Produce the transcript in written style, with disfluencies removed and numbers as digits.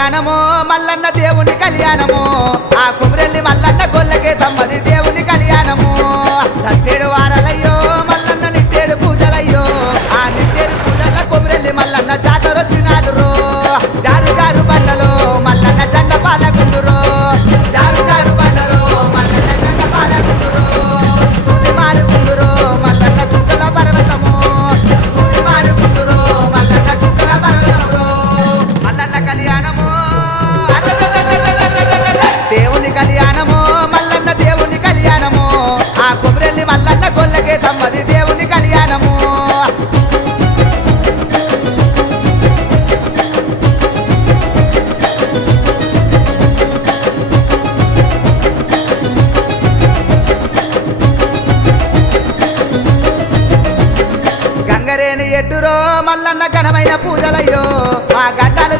కళ్యాణమో మల్లన్న దేవుని కళ్యాణమో ఆ కుమరెల్లి మల్లన్న గొల్లకే తమ్మది దేవుని కళ్యాణమో సత్తేడు వారలయ్యో మల్లన్న నిట్టేడు పూజలయ్యో ఆ నిట్టేడు పూజల కుమరెల్లి మల్లన్న జాతరొచ్చినాదు రో జారు జారు బండలో మల్లన్న జెండ పాలగుండురో జారు జారు బండలో మల్లన్న జెండ పాలగుండురో సూది మారుగుండురో మల్లన్న చుక్కల పర్వతము సూది మారుగుండురో మల్లన్న చుక్కల పర్వతము మల్లన్న కళ్యాణము దేవుని కళ్యాణము మల్లన్న దేవుని కళ్యాణము ఆ కుమరెల్లి మల్లన్న గొల్లకే తమ్మది దేవుని కళ్యాణము గంగరేని ఎట్టురో మల్లన్న ఘనమైన పూజలయ్యో మా గడ్డలు